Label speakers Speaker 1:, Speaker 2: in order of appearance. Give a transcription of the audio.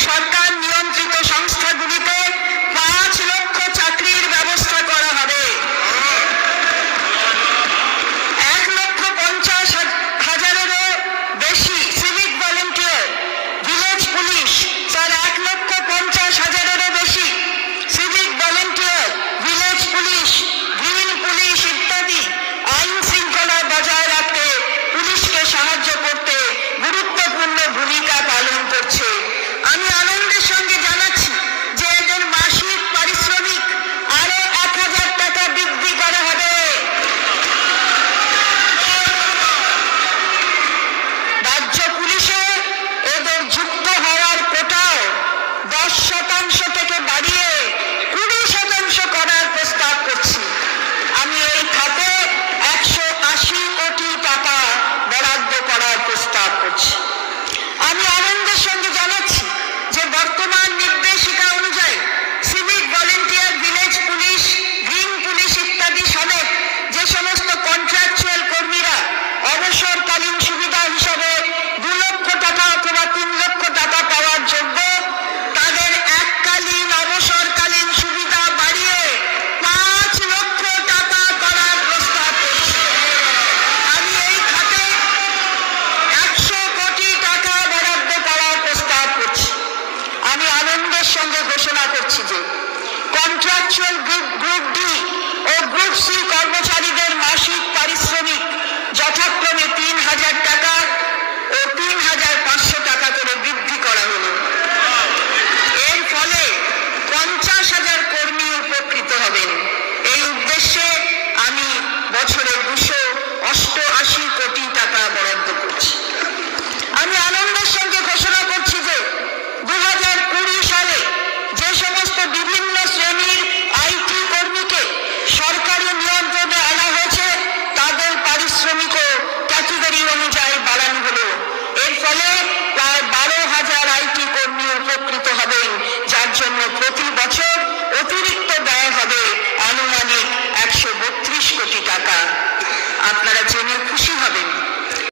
Speaker 1: সরকার আমি